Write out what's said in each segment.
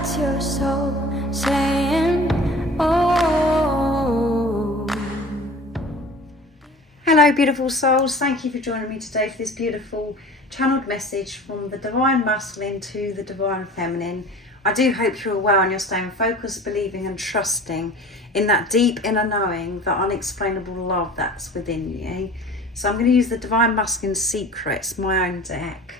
That's your soul saying, oh. Hello beautiful souls, thank you for joining me today for this beautiful channeled message from the Divine Masculine to the Divine Feminine. I do hope you're well and you're staying focused, believing and trusting in that deep inner knowing, that unexplainable love that's within you. So I'm going to use the Divine Masculine Secrets, my own deck,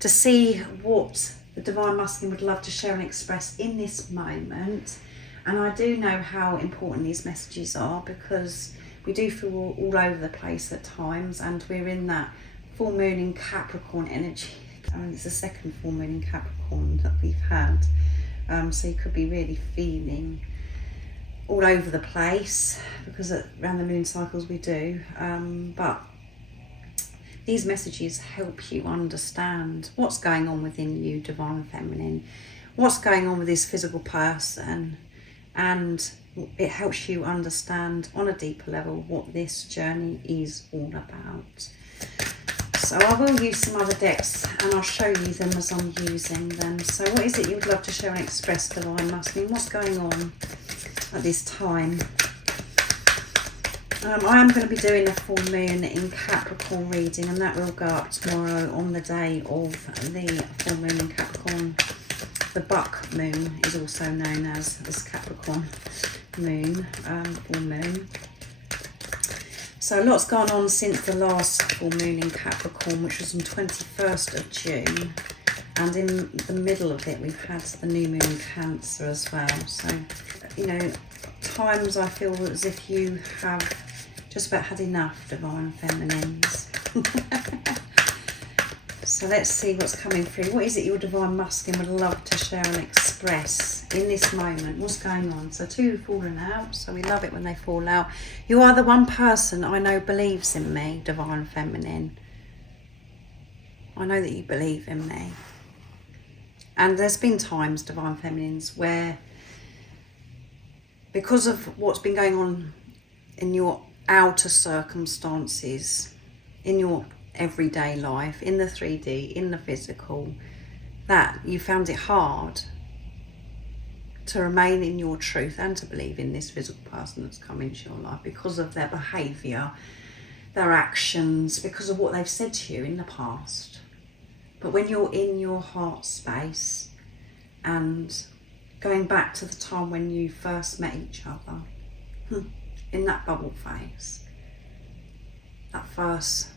to see what the Divine Masculine would love to share and express in this moment. And I do know how important these messages are, because we do feel all over the place at times, and we're in that full moon in Capricorn energy. I mean, it's the second full moon in Capricorn that we've had. So you could be really feeling all over the place, because around the moon cycles we do. But these messages help you understand what's going on within you, Divine Feminine, what's going on with this physical person, and it helps you understand on a deeper level what this journey is all about. So I will use some other decks and I'll show you them as I'm using them. So what is it you would love to share and express, Divine Masculine? What's going on at this time? I am going to be doing a full moon in Capricorn reading, and that will go up tomorrow on the day of the full moon in Capricorn. The buck moon is also known as this Capricorn moon, full moon. So lots gone on since the last full moon in Capricorn, which was on 21st of June. And in the middle of it, we've had the new moon in Cancer as well. So, you know, times I feel as if you have just about had enough, Divine Feminines. So let's see what's coming through. What is it your Divine Masculine would love to share and express in this moment? What's going on? So two have fallen out, so we love it when they fall out. You are the one person I know believes in me, Divine Feminine. I know that you believe in me. And there's been times, Divine Feminines, where because of what's been going on in your outer circumstances, in your everyday life, in the 3D, in the physical, that you found it hard to remain in your truth and to believe in this physical person that's come into your life because of their behaviour, their actions, because of what they've said to you in the past. But when you're in your heart space and going back to the time when you first met each other, in that bubble phase, that first,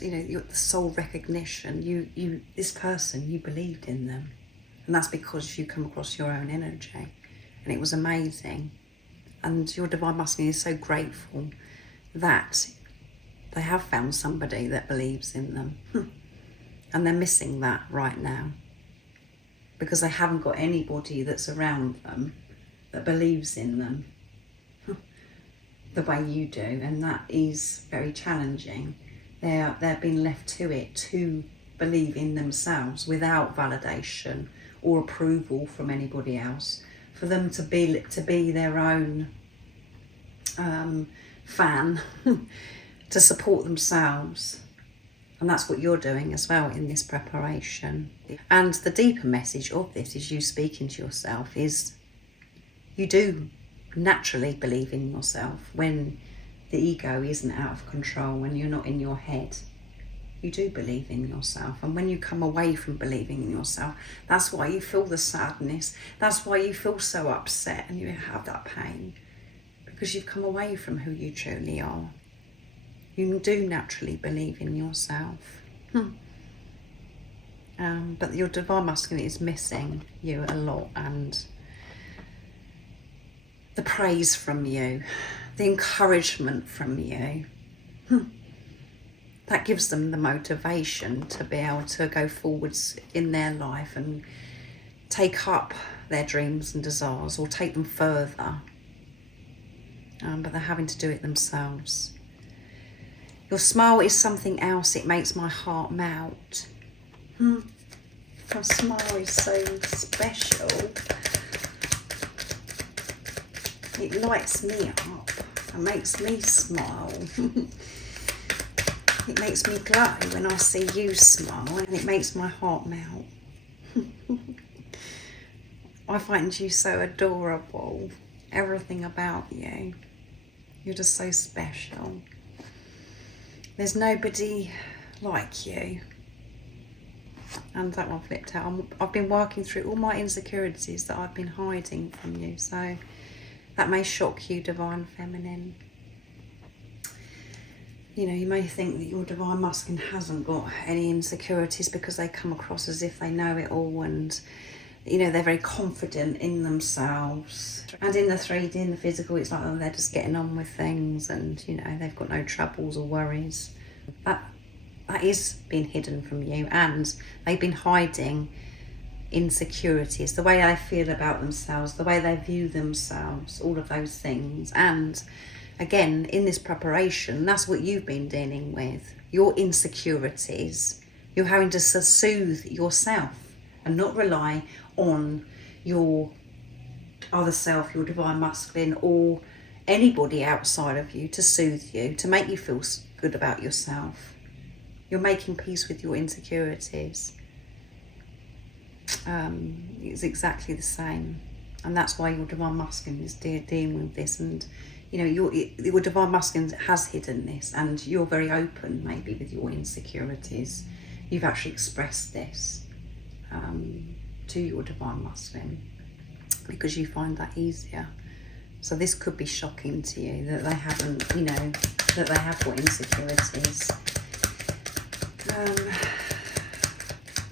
you know, the soul recognition, you this person, you believed in them, and that's because you come across your own energy, and it was amazing. And your Divine Masculine is so grateful that they have found somebody that believes in them, and they're missing that right now because they haven't got anybody that's around them that believes in them the way you do, and that is very challenging. They're being left to it to believe in themselves without validation or approval from anybody else. For them to be their own fan, to support themselves. And that's what you're doing as well in this preparation. And the deeper message of this is you speaking to yourself, is you do naturally believe in yourself when the ego isn't out of control, when you're not in your head. You do believe in yourself, and when you come away from believing in yourself, that's why you feel the sadness, that's why you feel so upset and you have that pain, because you've come away from who you truly are. You do naturally believe in yourself. But your Divine Masculine is missing you a lot, and the praise from you, the encouragement from you, that gives them the motivation to be able to go forwards in their life and take up their dreams and desires, or take them further. But they're having to do it themselves. Your smile is something else. It makes my heart melt. Your smile is so special. It lights me up. It makes me smile. It makes me glow when I see you smile, and it makes my heart melt. I find you so adorable. Everything about you. You're just so special. There's nobody like you. And that one flipped out. I've been working through all my insecurities that I've been hiding from you. So that may shock you, Divine Feminine. You know, you may think that your Divine Masculine hasn't got any insecurities because they come across as if they know it all, and, you know, they're very confident in themselves. And in the 3D, in the physical, it's like, oh, they're just getting on with things, and, you know, they've got no troubles or worries. That is being hidden from you, and they've been hiding insecurities, the way they feel about themselves, the way they view themselves, all of those things. And again, in this preparation, that's what you've been dealing with, your insecurities. You're having to soothe yourself and not rely on your other self, your Divine Masculine, or anybody outside of you to soothe you, to make you feel good about yourself. You're making peace with your insecurities. It's exactly the same. And that's why your Divine Masculine is dealing with this. And, you know, your Divine Masculine has hidden this, and you're very open maybe with your insecurities. You've actually expressed this to your Divine Masculine because you find that easier. So this could be shocking to you that they haven't, you know, that they have got insecurities.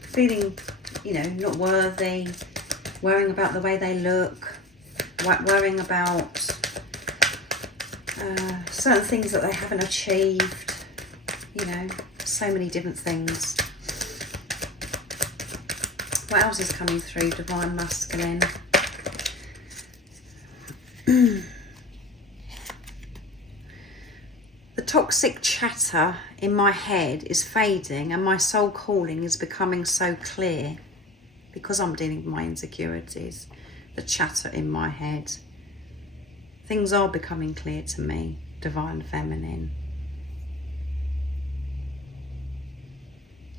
Feeling, you know, not worthy, worrying about the way they look, worrying about certain things that they haven't achieved, you know, so many different things. What else is coming through, Divine Masculine? The toxic chatter in my head is fading, and my soul calling is becoming so clear because I'm dealing with my insecurities. The chatter in my head. Things are becoming clear to me, Divine Feminine.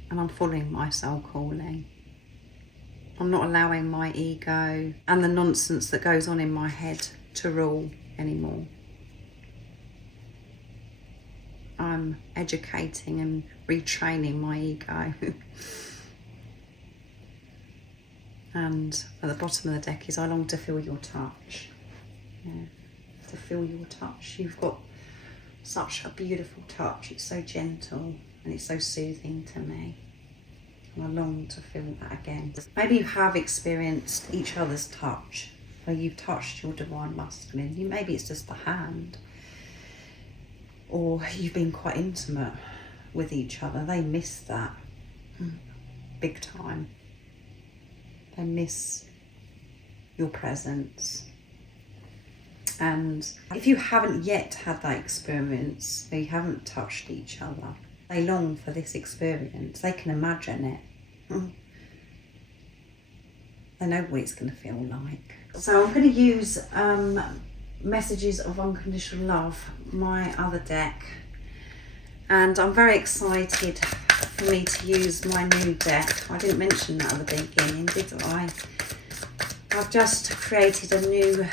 And I'm following my soul calling. I'm not allowing my ego and the nonsense that goes on in my head to rule anymore. I'm educating and retraining my ego. And at the bottom of the deck is, I long to feel your touch. Yeah, to feel your touch. You've got such a beautiful touch. It's so gentle and it's so soothing to me. And I long to feel that again. Maybe you have experienced each other's touch, where you've touched your Divine Masculine. Maybe it's just the hand. Or you've been quite intimate with each other. They miss that big time. They miss your presence. And if you haven't yet had that experience, or you haven't touched each other, they long for this experience. They can imagine it. They know what it's going to feel like. So I'm going to use Messages of Unconditional Love, my other deck, and I'm very excited for me to use my new deck. I didn't mention that at the beginning, did I? I've just created a new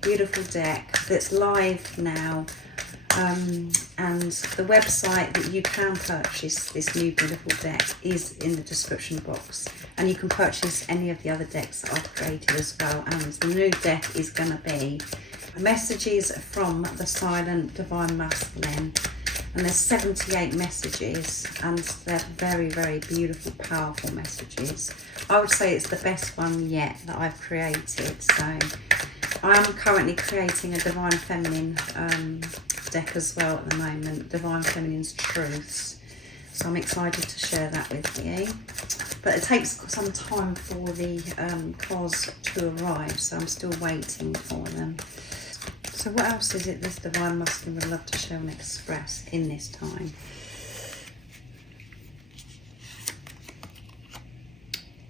beautiful deck that's live now, and the website that you can purchase this new beautiful deck is in the description box, and you can purchase any of the other decks that I've created as well. And the new deck is going to be Messages from the Silent Divine Masculine, and there's 78 messages, and they're very, very beautiful, powerful messages. I would say it's the best one yet that I've created. So I am currently creating a Divine Feminine deck as well at the moment, Divine Feminine's Truths. So I'm excited to share that with you. But it takes some time for the cards to arrive, so I'm still waiting for them. So what else is it this Divine Masculine would love to share and express in this time?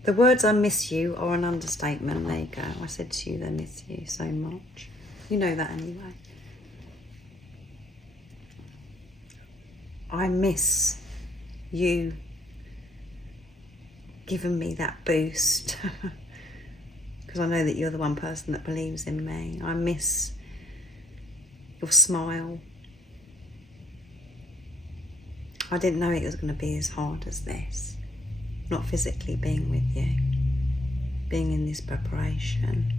The words "I miss you" are an understatement. There you go. I said to you, they miss you so much. You know that anyway. I miss you giving me that boost. because I know that you're the one person that believes in me. I miss your smile. I didn't know it was going to be as hard as this. Not physically being with you, being in this preparation.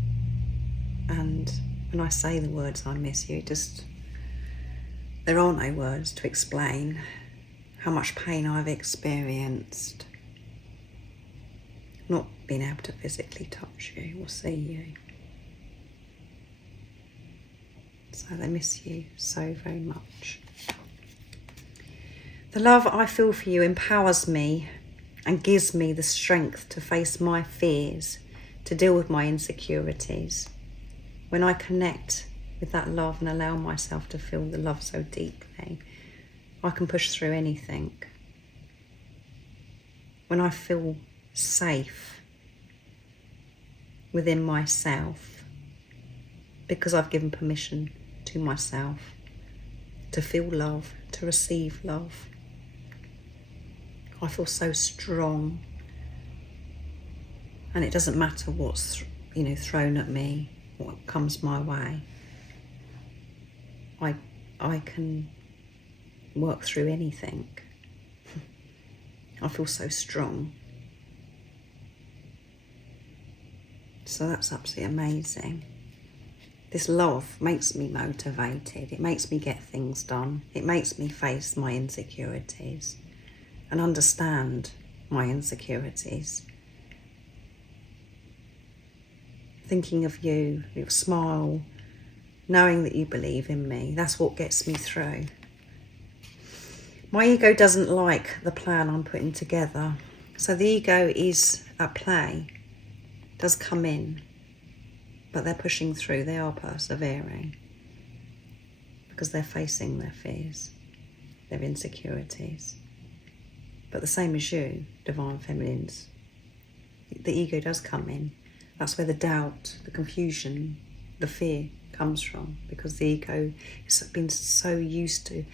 And when I say the words I miss you, there are no words to explain how much pain I've experienced not being able to physically touch you or see you. So I miss you so very much. The love I feel for you empowers me and gives me the strength to face my fears, to deal with my insecurities. When I connect with that love and allow myself to feel the love so deeply, I can push through anything. When I feel safe within myself, because I've given permission to myself to feel love, to receive love, I feel so strong. And it doesn't matter what's thrown at me, what comes my way. I can work through anything. I feel so strong. So that's absolutely amazing. This love makes me motivated. It makes me get things done. It makes me face my insecurities and understand my insecurities. Thinking of you, your smile, knowing that you believe in me, that's what gets me through. My ego doesn't like the plan I'm putting together. So the ego is at play, does come in, but they're pushing through, they are persevering, because they're facing their fears, their insecurities. But the same as you, Divine Feminines, the ego does come in. That's where the doubt, the confusion, the fear comes from, because the ego has been so used to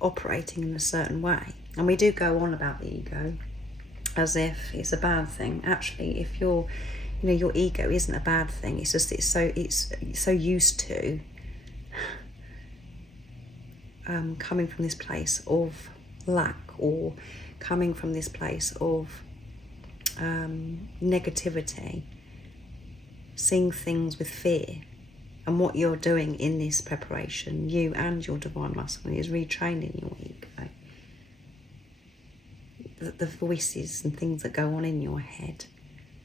operating in a certain way. And we do go on about the ego as if it's a bad thing. Actually, if your ego isn't a bad thing. It's just it's so used to coming from this place of lack, or coming from this place of negativity, seeing things with fear. And what you're doing in this preparation, you and your Divine Masculine, is retraining your ego. The voices and things that go on in your head,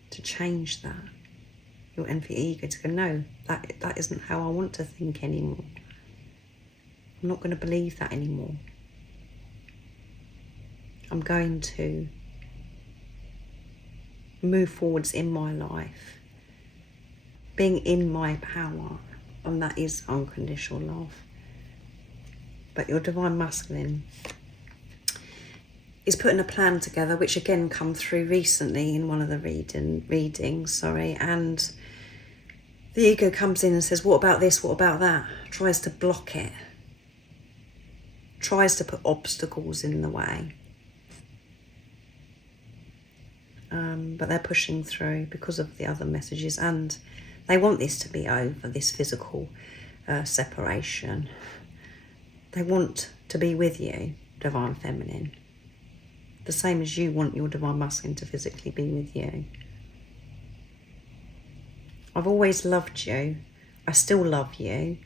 to change that. And for your ego to go, no, that isn't how I want to think anymore. I'm not going to believe that anymore. I'm going to move forwards in my life, being in my power. And that is unconditional love. But your Divine Masculine is putting a plan together, which again come through recently in one of the readings, and the ego comes in and says, what about this, what about that? Tries to block it, tries to put obstacles in the way. But they're pushing through because of the other messages, and they want this to be over, this physical separation. They want to be with you, Divine Feminine. The same as you want your Divine Masculine to physically be with you. I've always loved you. I still love you.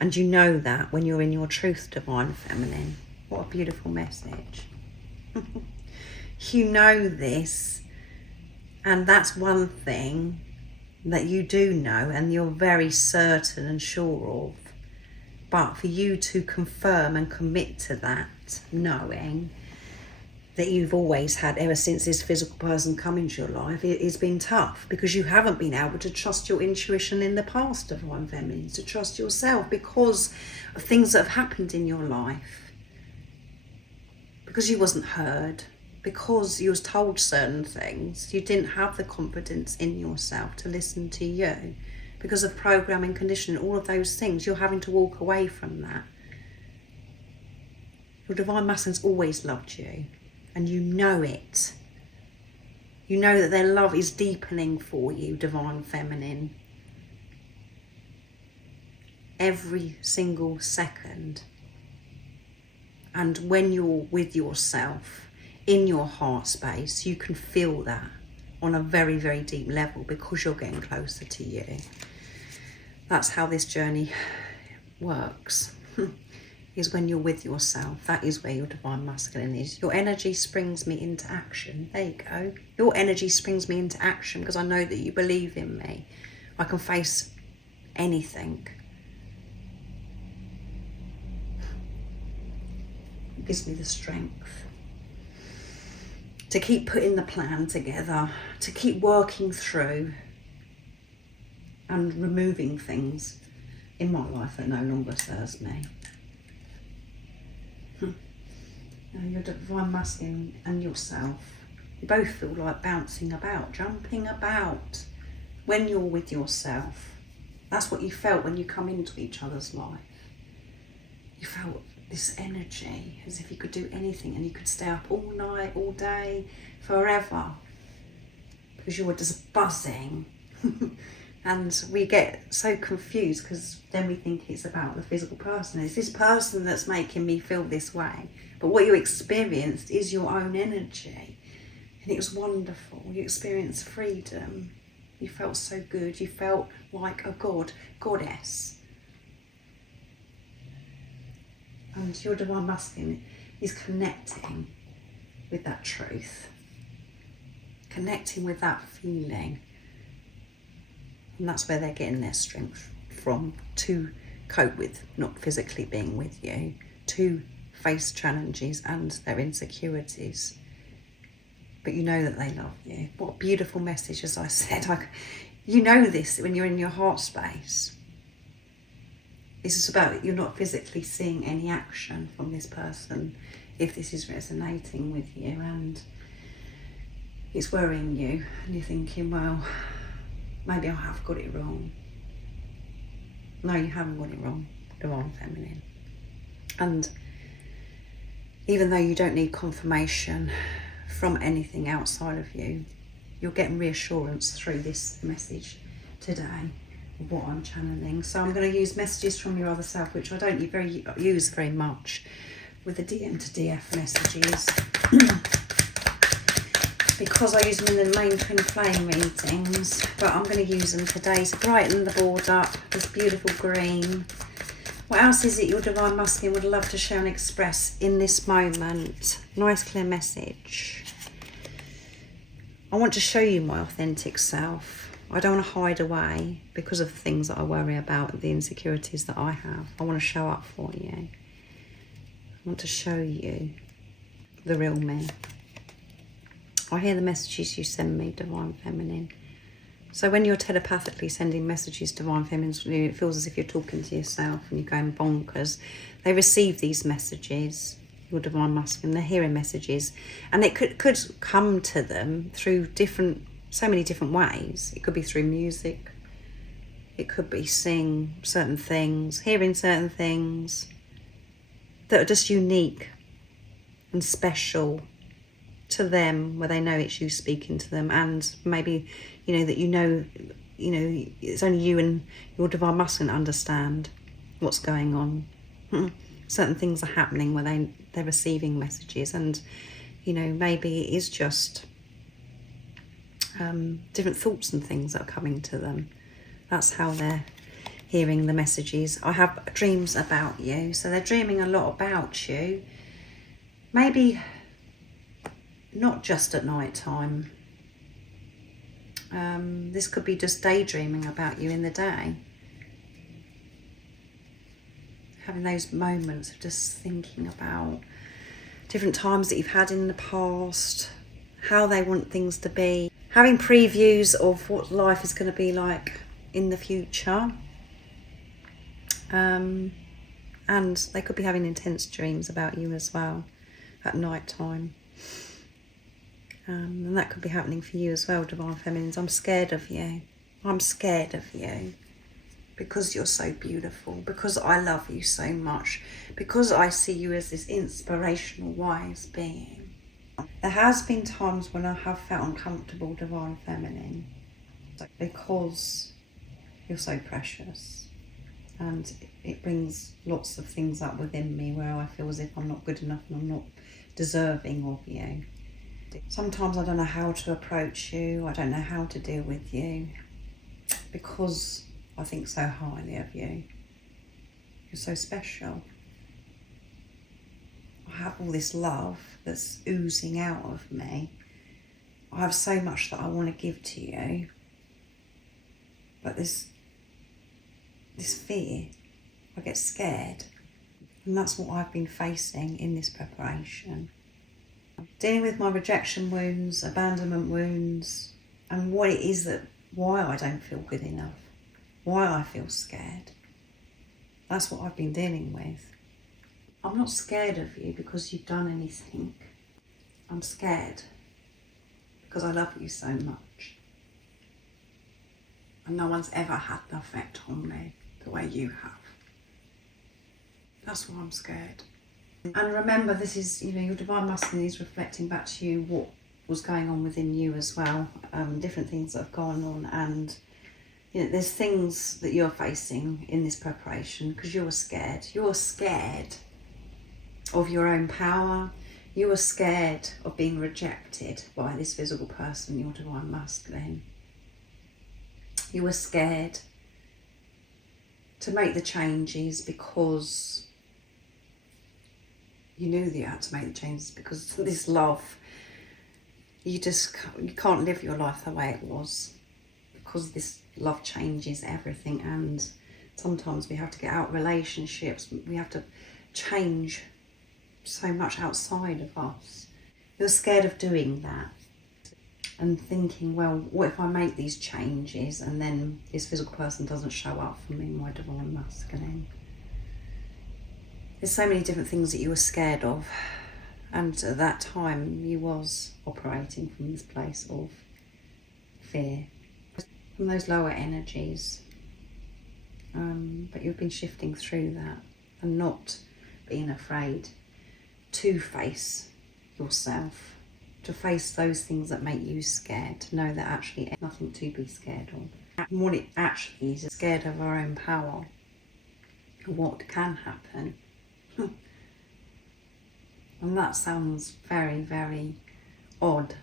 And you know that when you're in your truth, Divine Feminine. What a beautiful message. You know this. And that's one thing that you do know and you're very certain and sure of. But for you to confirm and commit to that, knowing that you've always had ever since this physical person come into your life, it's been tough, because you haven't been able to trust your intuition in the past, Divine Feminine, to trust yourself because of things that have happened in your life, because you wasn't heard, because you was told certain things. You didn't have the confidence in yourself to listen to you because of programming, conditioning, all of those things. You're having to walk away from that. Your Divine Masculine's always loved you, and you know it. You know that their love is deepening for you, Divine Feminine. Every single second. And when you're with yourself, in your heart space, you can feel that on a very, very deep level because you're getting closer to you. That's how this journey works, is when you're with yourself. That is where your Divine Masculine is. Your energy springs me into action. There you go. Your energy springs me into action because I know that you believe in me. I can face anything. It gives me the strength to keep putting the plan together, to keep working through and removing things in my life that no longer serves me. Your Divine Masculine and yourself, you both feel like bouncing about, jumping about when you're with yourself. That's what you felt when you come into each other's life. You felt this energy, as if you could do anything and you could stay up all night, all day, forever, because you were just buzzing. And we get so confused because then we think it's about the physical person. It's this person that's making me feel this way. But what you experienced is your own energy. And it was wonderful. You experienced freedom. You felt so good. You felt like a goddess. And your Divine Masculine is connecting with that truth. Connecting with that feeling. And that's where they're getting their strength from, to cope with not physically being with you, to face challenges and their insecurities. But you know that they love you. What a beautiful message, as I said. You know this when you're in your heart space. It's just about you're not physically seeing any action from this person if this is resonating with you and it's worrying you and you're thinking, well, maybe I have got it wrong. No, you haven't got it wrong, Divine Feminine. And even though you don't need confirmation from anything outside of you, you're getting reassurance through this message today of what I'm channeling. So I'm going to use messages from your other self, which I don't use very much with the DM to DF messages. Because I use them in the main twin flame readings, but I'm going to use them today to brighten the board up, this beautiful green. What else is it your Divine Masculine would love to share and express in this moment? Nice clear message. I want to show you my authentic self. I don't want to hide away because of the things that I worry about, the insecurities that I have. I want to show up for you. I want to show you the real me. I hear the messages you send me, Divine Feminine. So when you're telepathically sending messages, Divine Feminine, it feels as if you're talking to yourself and you're going bonkers. They receive these messages, your Divine Masculine, they're hearing messages. And it could come to them through so many different ways. It could be through music. It could be seeing certain things, hearing certain things that are just unique and special to them, where they know it's you speaking to them, and maybe that it's only you and your Divine Masculine understand what's going on. Certain things are happening where they're receiving messages, and maybe it is just different thoughts and things that are coming to them. That's how they're hearing the messages. I have dreams about you, so they're dreaming a lot about you. Maybe not just at night time. This could be just daydreaming about you in the day. Having those moments of just thinking about different times that you've had in the past, how they want things to be, having previews of what life is going to be like in the future. And they could be having intense dreams about you as well at night time. And that could be happening for you as well, Divine Feminines. I'm scared of you. I'm scared of you because you're so beautiful, because I love you so much, because I see you as this inspirational, wise being. There has been times when I have felt uncomfortable, Divine Feminine, because you're so precious, and it brings lots of things up within me where I feel as if I'm not good enough and I'm not deserving of you. Sometimes I don't know how to approach you, I don't know how to deal with you, because I think so highly of you. You're so special. I have all this love that's oozing out of me. I have so much that I want to give to you, but this fear, I get scared, and that's what I've been facing in this preparation. Dealing with my rejection wounds, abandonment wounds, and what it is why I don't feel good enough, why I feel scared. That's what I've been dealing with. I'm not scared of you because you've done anything. I'm scared because I love you so much. And no one's ever had an effect on me the way you have. That's why I'm scared. And remember, this is, your divine masculine is reflecting back to you what was going on within you as well. Different things that have gone on, and there's things that you're facing in this preparation because you're scared. You're scared of your own power. You are scared of being rejected by this physical person, your divine masculine. You were scared to make the changes because you knew that you had to make the changes because this love, you can't live your life the way it was, because this love changes everything, and sometimes we have to get out of relationships, we have to change so much outside of us. You're scared of doing that and thinking, well, what if I make these changes and then this physical person doesn't show up for me, my divine masculine? There's so many different things that you were scared of, and at that time you was operating from this place of fear, from those lower energies, but you've been shifting through that and not being afraid to face yourself, to face those things that make you scared, to know that actually nothing to be scared of. And what it actually is scared of our own power, what can happen. And that sounds very, very odd,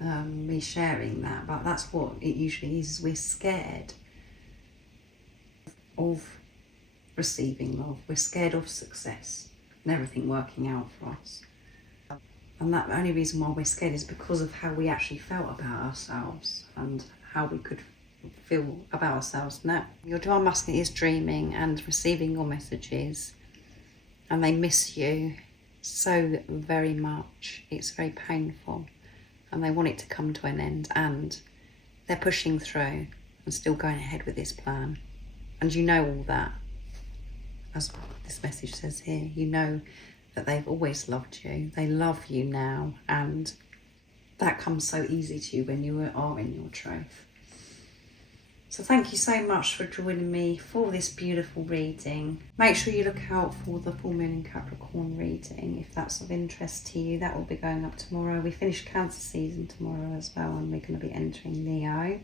me sharing that, but that's what it usually is. We're scared of receiving love. We're scared of success and everything working out for us. And that the only reason why we're scared is because of how we actually felt about ourselves and how we could feel about ourselves now. Your divine masculine is dreaming and receiving your messages, and they miss you so very much. It's very painful, and they want it to come to an end, and they're pushing through and still going ahead with this plan. And you know all that, as this message says here. You know that they've always loved you. They love you now, and that comes so easy to you when you are in your truth. So thank you so much for joining me for this beautiful reading. Make sure you look out for the full moon in Capricorn reading if that's of interest to you. That will be going up tomorrow. We finish Cancer season tomorrow as well, and we're going to be entering Leo.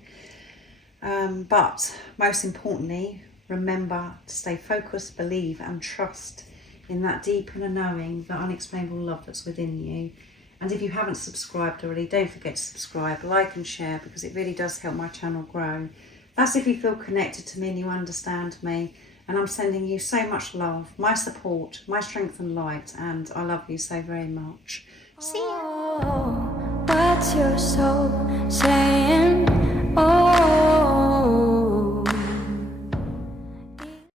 But most importantly, remember to stay focused, believe and trust in that deep inner knowing, that unexplainable love that's within you. And if you haven't subscribed already, don't forget to subscribe, like and share, because it really does help my channel grow. That's if you feel connected to me and you understand me. And I'm sending you so much love, my support, my strength and light, and I love you so very much. See you. Oh, what's your soul saying?